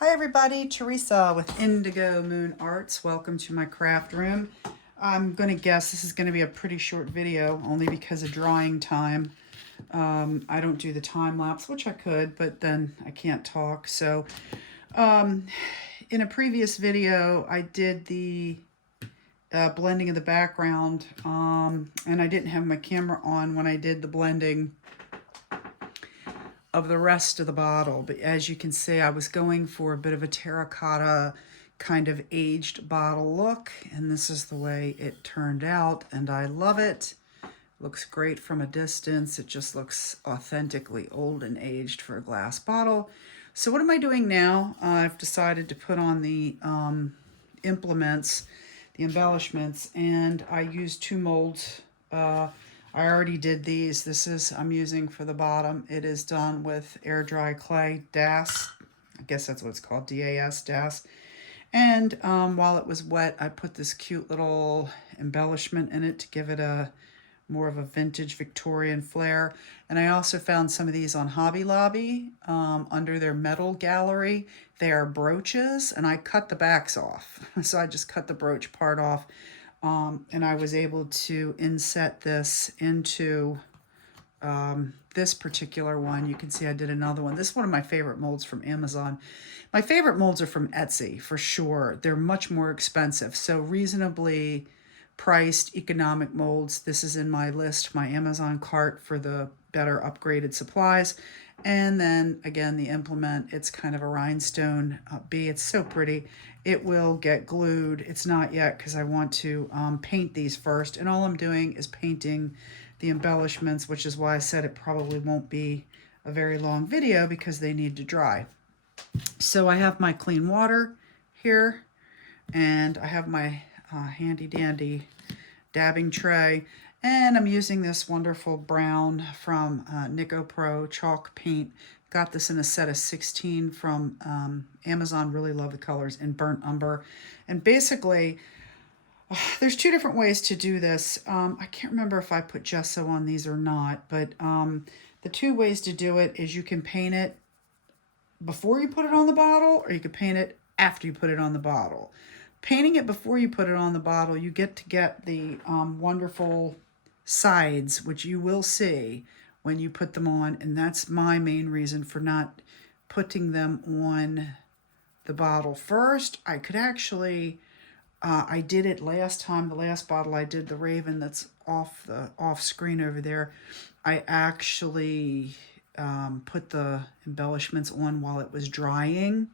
Hi everybody, Teresa with Indigo Moon Arts. Welcome to my craft room. I'm going to guess this is going to be a pretty short video only because of drying time. I don't do the time lapse, which I could, but then I can't talk. So in a previous video, I did the blending of the background and I didn't have my camera on when I did the blending of the rest of the bottle. But as you can see, I was going for a bit of a terracotta kind of aged bottle look, and this is the way it turned out, and I love it. Looks great from a distance. It just looks authentically old and aged for a glass bottle. So what am I doing now? I've decided to put on the implements, the embellishments, and I used two molds. I already did these. This is, I'm using for the bottom. It is done with air dry clay, DAS. I guess that's what it's called, DAS, DAS. And while it was wet, I put this cute little embellishment in it to give it a more of a vintage Victorian flair. And I also found some of these on Hobby Lobby under their metal gallery. They are brooches, and I cut the backs off. So I just cut the brooch part off. And I was able to inset this into this particular one. You can see I did another one. This is one of my favorite molds from Amazon. My favorite molds are from Etsy, for sure. They're much more expensive. So reasonably priced economic molds. This is in my list, my Amazon cart for the better upgraded supplies. And then again, the implement, it's kind of a rhinestone bee. It's so pretty. It will get glued. It's not yet because I want to paint these first. And all I'm doing is painting the embellishments, which is why I said it probably won't be a very long video because they need to dry. So I have my clean water here, and I have my handy dandy dabbing tray, and I'm using this wonderful brown from Nico Pro chalk paint. Got this in a set of 16 from Amazon. Really love the colors in burnt umber. And basically, there's two different ways to do this. I can't remember if I put gesso on these or not, but the two ways to do it is you can paint it before you put it on the bottle, or you can paint it after you put it on the bottle. Painting it before you put it on the bottle, you get the wonderful sides, which you will see when you put them on, and that's my main reason for not putting them on the bottle first. I could actually, I did it last time, the last bottle I did, the Raven that's off screen over there. I actually put the embellishments on while it was drying,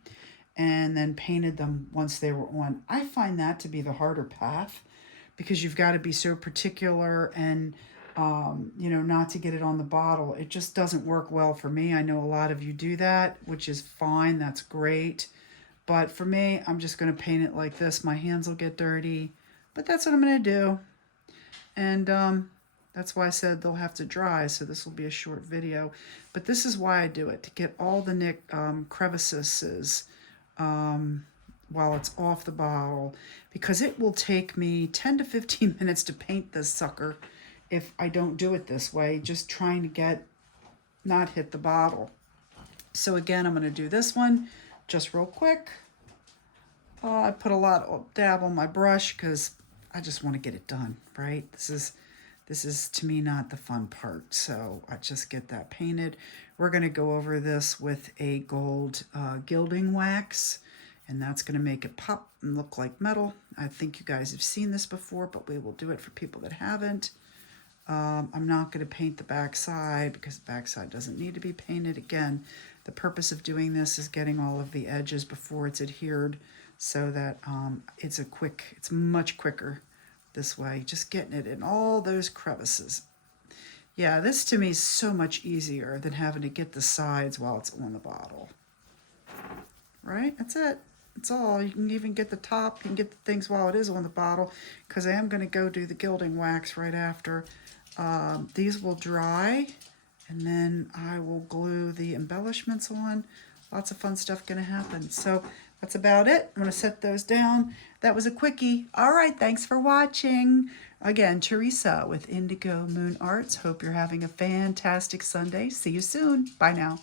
and then painted them once they were on. I find that to be the harder path because you've got to be so particular and, you know, not to get it on the bottle. It just doesn't work well for me. I know a lot of you do that, which is fine. That's great. But for me, I'm just going to paint it like this. My hands will get dirty, but that's what I'm going to do. And that's why I said they'll have to dry, so this will be a short video. But this is why I do it, to get all the crevices while it's off the bottle, because it will take me 10 to 15 minutes to paint this sucker if I don't do it this way, just trying to not hit the bottle. So again, I'm going to do this one just real quick. I put a lot of dab on my brush because I just want to get it done, right? This is to me not the fun part, so I just get that painted. We're going to go over this with a gold gilding wax, and that's going to make it pop and look like metal. I think you guys have seen this before, but we will do it for people that haven't. I'm not going to paint the back side because the back side doesn't need to be painted. Again, the purpose of doing this is getting all of the edges before it's adhered so that it's much quicker this way, just getting it in all those crevices. Yeah, this to me is so much easier than having to get the sides while it's on the bottle. Right? That's it. That's all. You can even get the top. You can get the things while it is on the bottle, because I am going to go do the gilding wax right after. These will dry, and then I will glue the embellishments on. Lots of fun stuff going to happen. So that's about it. I'm going to set those down. That was a quickie. All right, thanks for watching. Again, Teresa with Indigo Moon Arts. Hope you're having a fantastic Sunday. See you soon. Bye now.